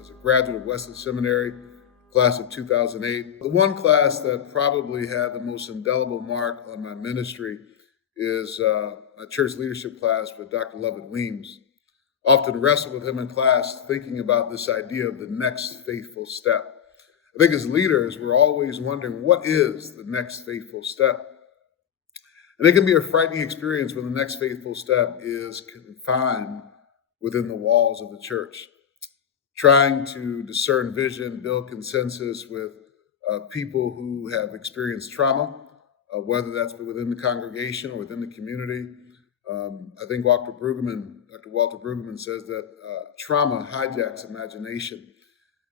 as a graduate of Wesley Seminary, class of 2008. The one class that probably had the most indelible mark on my ministry is my church leadership class with Dr. Lovett Weems. Often wrestled with him in class thinking about this idea of the next faithful step. I think as leaders, we're always wondering, what is the next faithful step? And it can be a frightening experience when the next faithful step is confined within the walls of the church. Trying to discern vision, build consensus with people who have experienced trauma, whether that's within the congregation or within the community. I think Dr. Walter Brueggemann says that trauma hijacks imagination.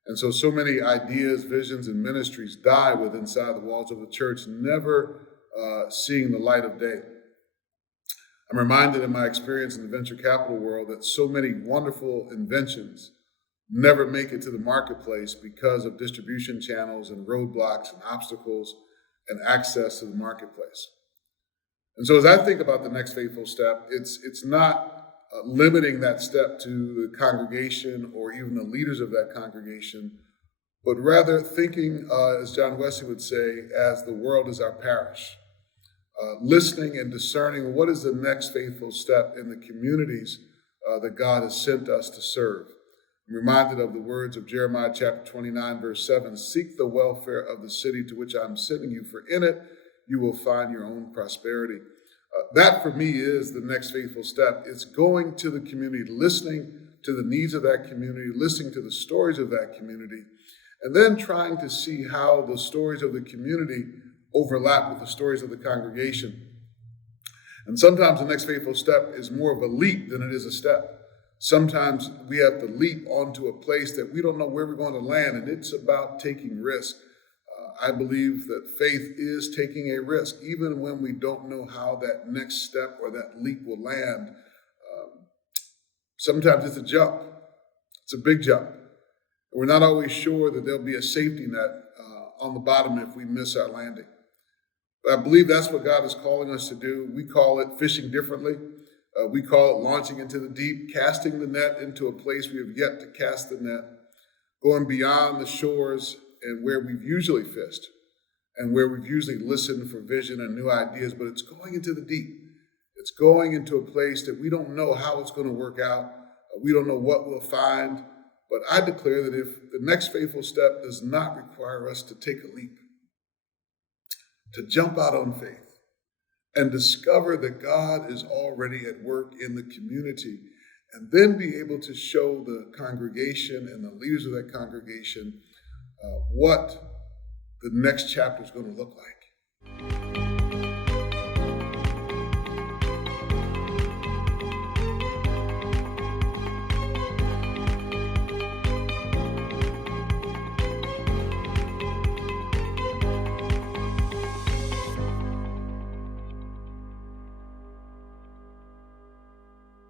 And so many ideas, visions, and ministries die within inside the walls of the church, never seeing the light of day. I'm reminded in my experience in the venture capital world that so many wonderful inventions never make it to the marketplace because of distribution channels and roadblocks and obstacles and access to the marketplace. And so as I think about the next faithful step, it's not limiting that step to the congregation or even the leaders of that congregation, but rather thinking, as John Wesley would say, as the world is our parish. Listening and discerning what is the next faithful step in the communities that God has sent us to serve. I'm reminded of the words of Jeremiah chapter 29, verse 7, "Seek the welfare of the city to which I'm sending you, for in it you will find your own prosperity." That for me is the next faithful step. It's going to the community, listening to the needs of that community, listening to the stories of that community, and then trying to see how the stories of the community overlap with the stories of the congregation. And sometimes the next faithful step is more of a leap than it is a step. Sometimes we have to leap onto a place that we don't know where we're going to land, and it's about taking risk. I believe that faith is taking a risk, even when we don't know how that next step or that leap will land. Sometimes it's a jump. It's a big jump. We're not always sure that there'll be a safety net on the bottom if we miss our landing. But I believe that's what God is calling us to do. We call it fishing differently. We call it launching into the deep, casting the net into a place we have yet to cast the net, going beyond the shores and where we've usually fished and where we've usually listened for vision and new ideas, but it's going into the deep. It's going into a place that we don't know how it's going to work out. We don't know what we'll find, but I declare that if the next faithful step does not require us to take a leap, to jump out on faith, and discover that God is already at work in the community, and then be able to show the congregation and the leaders of that congregation what the next chapter is going to look like.